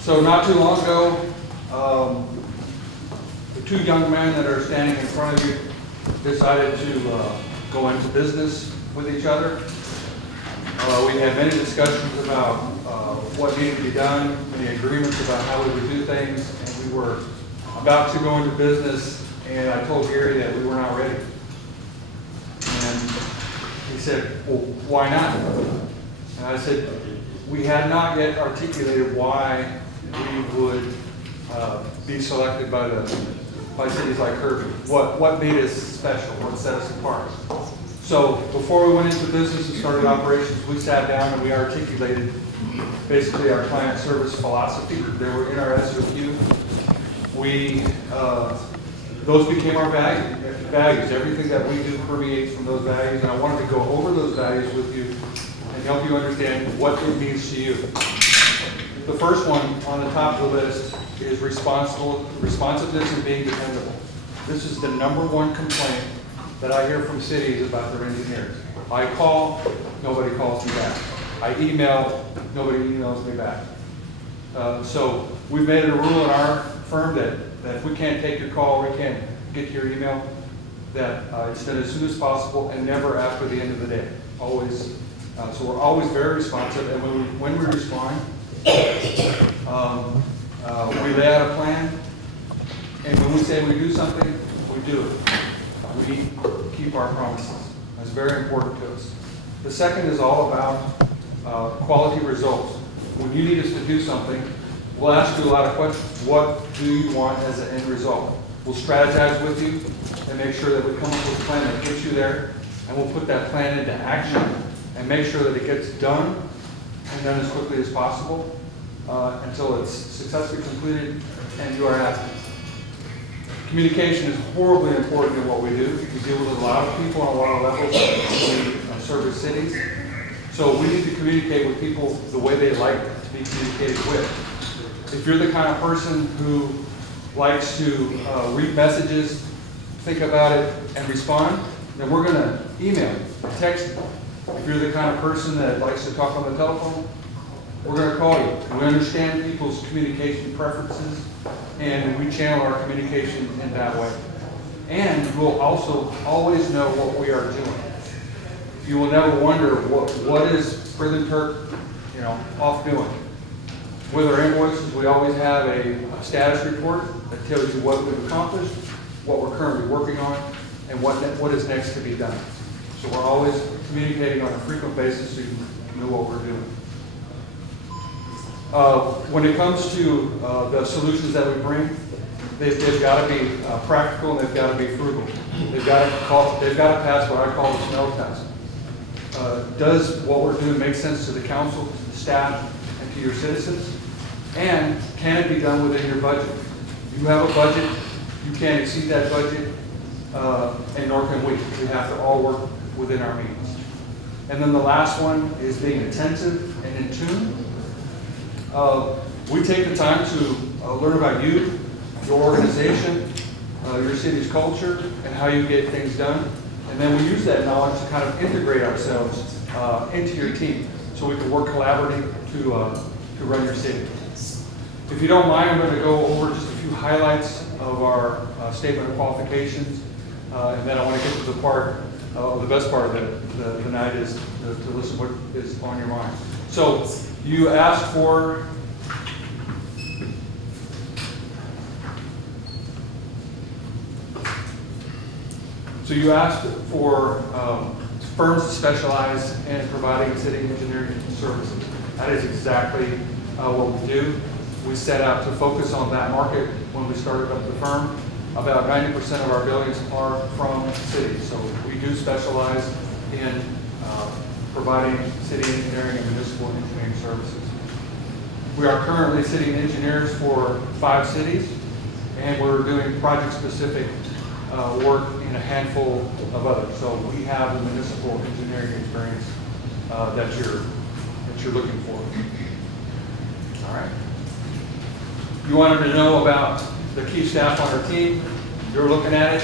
So not too long ago, the two young men that are standing in front of you decided to go into business with each other. We had many discussions about what needed to be done, many agreements about how we would do things, and we were about to go into business, and I told Gary that we were not ready. And he said, well, why not? And I said, we had not yet articulated why we would be selected by cities like Kirby. What made us special? What set us apart? So before we went into business and started operations, we sat down and we articulated basically our client service philosophy. They were in our SOQ. Those became our values. Everything that we do permeates from those values, and I wanted to go over those values with you and help you understand what it means to you. The first one on the top of the list is responsiveness and being dependable. This is the number one complaint that I hear from cities about their engineers. I call, nobody calls me back. I email, nobody emails me back. So we've made it a rule in our firm that if we can't take your call, we can't get to your email, that it's done as soon as possible and never after the end of the day. Always. So we're always very responsive, and when we respond, we lay out a plan, and when we say we do something, we do it. We keep our promises. That's very important to us. The second is all about quality results. When you need us to do something, we'll ask you a lot of questions. What do you want as an end result? We'll strategize with you and make sure that we come up with a plan that gets you there, and we'll put that plan into action and make sure that it gets done and done as quickly as possible until it's successfully completed and you are happy. Communication is horribly important in what we do. We deal with a lot of people on a lot of levels. We service cities. So we need to communicate with people the way they like to be communicated with. If you're the kind of person who likes to read messages, think about it, and respond, then we're going to email you, text you. If you're the kind of person that likes to talk on the telephone, we're going to call you. And we understand people's communication preferences, and we channel our communication in that way. And we'll also always know what we are doing. You will never wonder what is Prison Turk, off doing. With our invoices, we always have a status report that tells you what we've accomplished, what we're currently working on, and what is next to be done. So we're always communicating on a frequent basis so you know what we're doing. When it comes to the solutions that we bring, they've got to be practical and they've got to be frugal. They've got to pass what I call the smell test. Does what we're doing make sense to the council, to the staff, and to your citizens? And can it be done within your budget? You have a budget, you can't exceed that budget, and nor can we. We have to all work within our means. And then the last one is being attentive and in tune. We take the time to learn about you, your organization, your city's culture, and how you get things done. And then we use that knowledge to kind of integrate ourselves into your team so we can work collaboratively to run your city. If you don't mind, I'm going to go over just a few highlights of our statement of qualifications, and then I want to get to the best part of the night is to listen to what is on your mind. So you asked for firms to specialize in providing city engineering services. That is exactly what we do. We set out to focus on that market when we started up the firm. About 90% of our buildings are from cities, so we do specialize in providing city engineering and municipal engineering services. We are currently city engineers for 5 cities, and we're doing project-specific work in a handful of others. So we have the municipal engineering experience that you're looking for. All right. You wanted to know about the key staff on our team. You're looking at it.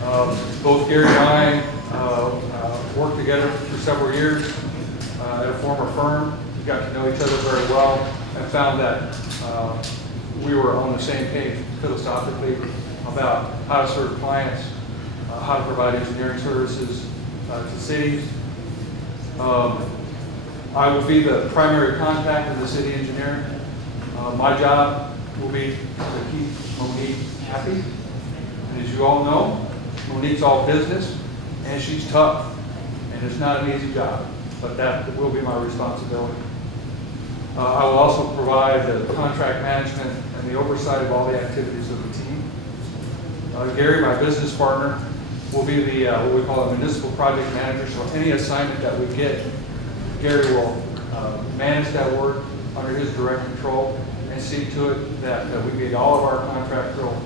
Both Gary and I worked together for several years at a former firm. We got to know each other very well and found that we were on the same page philosophically about how to serve clients, how to provide engineering services to cities. I will be the primary contact of the city engineer. My job will be to keep Monique happy. And as you all know, Monique's all business and she's tough. And it's not an easy job, but that will be my responsibility. I will also provide the contract management and the oversight of all the activities of the team. Gary, my business partner, will be the what we call a municipal project manager. So any assignment that we get, Gary will manage that work under his direct control and see to it that we meet all of our contractual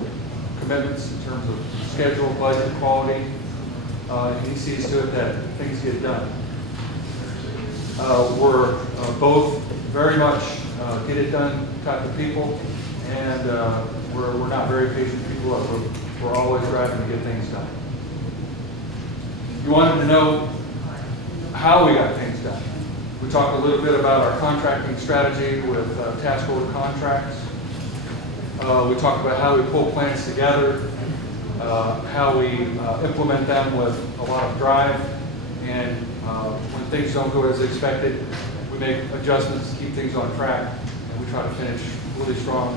commitments in terms of schedule, budget, quality. And he sees to it that things get done. We're both very much get it done type of people, and we're not very patient people. We're always driving to get things done. You wanted to know how we got things done. We talked a little bit about our contracting strategy with task order contracts. We talked about how we pull plans together, how we implement them with a lot of drive, and when things don't go as expected, we make adjustments to keep things on track, and we try to finish really strong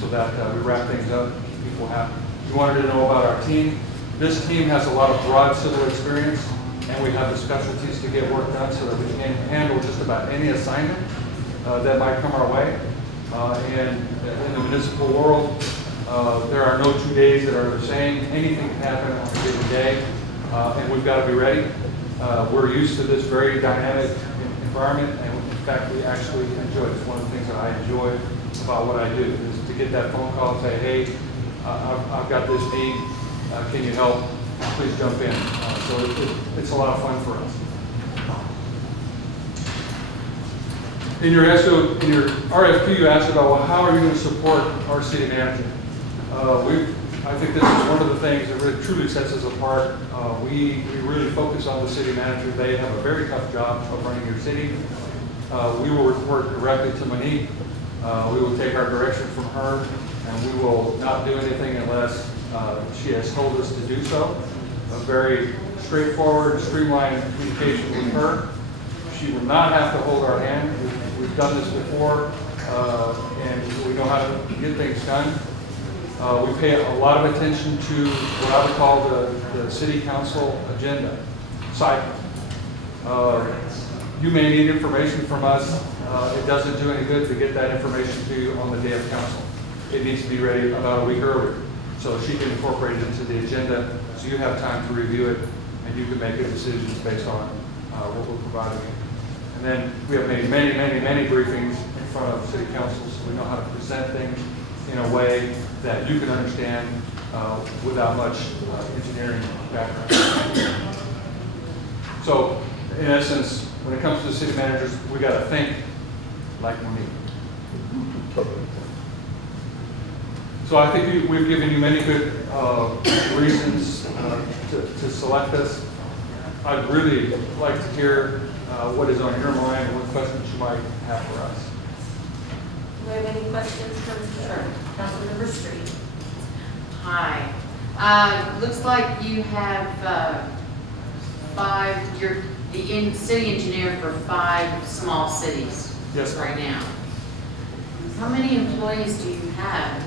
so that we wrap things up, keep people happy. You wanted to know about our team. This team has a lot of broad civil experience, and we have the specialties to get work done so that we can handle just about any assignment that might come our way. And in the municipal world, there are no 2 days that are the same. Anything can happen on a given day, and we've got to be ready. We're used to this very dynamic environment, and in fact, we actually enjoy it. It's one of the things that I enjoy about what I do, is to get that phone call and say, hey, I've got this need, can you help? Please jump in. So it's a lot of fun for us. In your RFQ, you asked about, well, how are you going to support our city manager? I think this is one of the things that really truly sets us apart. We really focus on the city manager. They have a very tough job of running your city. We will report directly to Monique. We will take our direction from her, and we will not do anything unless she has told us to do so. A very straightforward, streamlined communication with her. She will not have to hold our hand. We've done this before, and we know how to get things done. We pay a lot of attention to what I would call the city council agenda cycle. You may need information from us. It doesn't do any good to get that information to you on the day of council. It needs to be ready about a week earlier, so she can incorporate it into the agenda, so you have time to review it, and you can make good decisions based on what we're providing you. And then we have made many briefings in front of city council, so we know how to present things in a way that you can understand without much engineering background. So, in essence, when it comes to the city managers, we got to think like Monique. So I think we've given you many good reasons to select us. I'd really like to hear what is on your mind, what questions you might have for us. Do we have any questions from Councilmember Street? Hi. Looks like you have you're the city engineer for 5 small cities. Yes. Right now. How many employees do you have?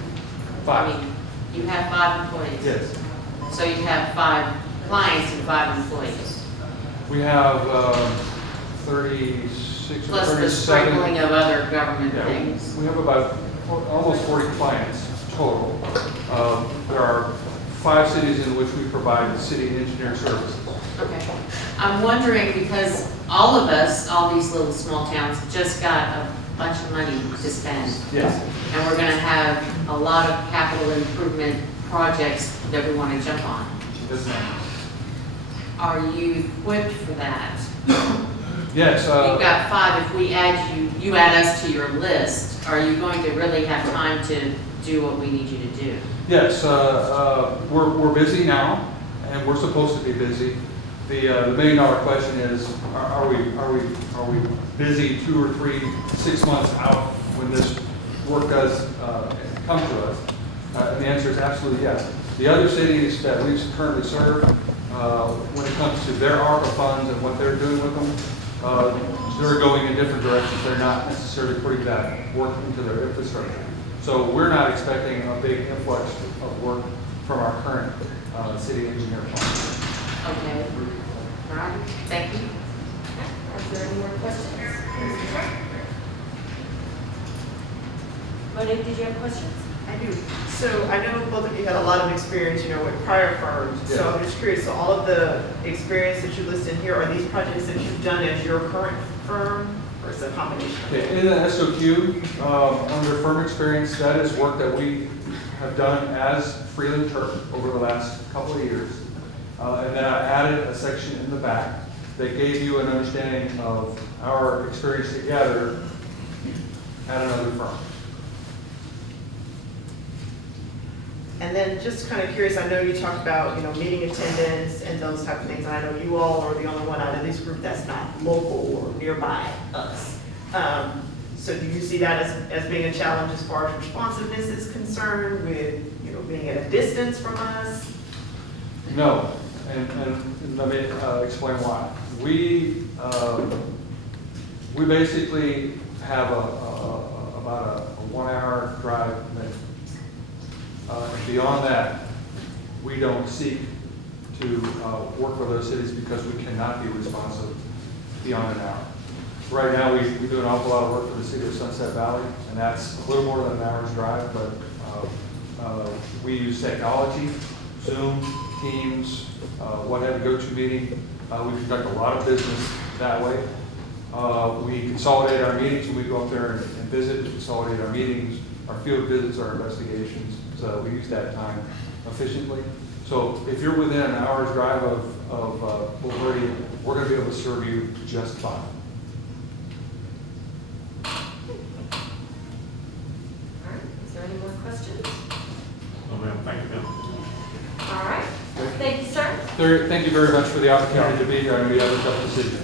5. I mean, you have 5 employees? Yes. So you have 5 clients and 5 employees? We have 36 or Plus 37. the sprinkling of other government Yeah, things. we have about almost 40 clients total. There are 5 cities in which we provide city engineering services. Okay. I'm wondering because all of us, all these little small towns, just got a bunch of money to spend. Yes. And we're going to have a lot of capital improvement projects that we want to jump on. Yes, ma'am. Are you equipped for that? Yes. You've got 5. If we add you add us to your list, are you going to really have time to do what we need you to do? Yes. We're busy now, and we're supposed to be busy. The million-dollar question is, are we busy 2 or 3, 6 months out when this work does come to us? And the answer is absolutely yes. The other cities that we currently serve, when it comes to their ARPA funds and what they're doing with them, they're going in different directions. They're not necessarily putting that work into their infrastructure. So we're not expecting a big influx of work from our current city engineer fund. Okay. All right, thank you. Are there any more questions? Mr. Sherman? Monique, did you have questions? I do. So I know both of you had a lot of experience, with prior firms. So Yeah. I'm just curious, so all of the experience that you listed here, are these projects that you've done as your current firm, or is it a combination? Okay, in the SOQ, under firm experience, that is work that we have done as Freeland Turk over the last couple of years. And then I added a section in the back that gave you an understanding of our experience together at another firm. And then just kind of curious, I know you talked about, meeting attendance and those type of things. And I know you all are the only one out of this group that's not local or nearby us. So do you see that as being a challenge as far as responsiveness is concerned with, being at a distance from us? No, and let me explain why. We basically have about a 1 hour drive minimum. Beyond that, we don't seek to work with those cities because we cannot be responsive beyond an hour. Right now, we do an awful lot of work for the city of Sunset Valley, and that's a little more than an hour's drive, but we use technology, Zoom, Teams, what have you, GoToMeeting. We conduct a lot of business that way. We consolidate our meetings when we go up there and visit, we consolidate our meetings, our field visits, our investigations. So we use that time efficiently. So if you're within an hour's drive of Bulgaria, we're going to be able to serve you just fine. All right, is there any more questions? Oh, ma'am, thank you, ma'am. All right, thank you, sir. Thank you very much for the opportunity to be here. I know you have a tough decision.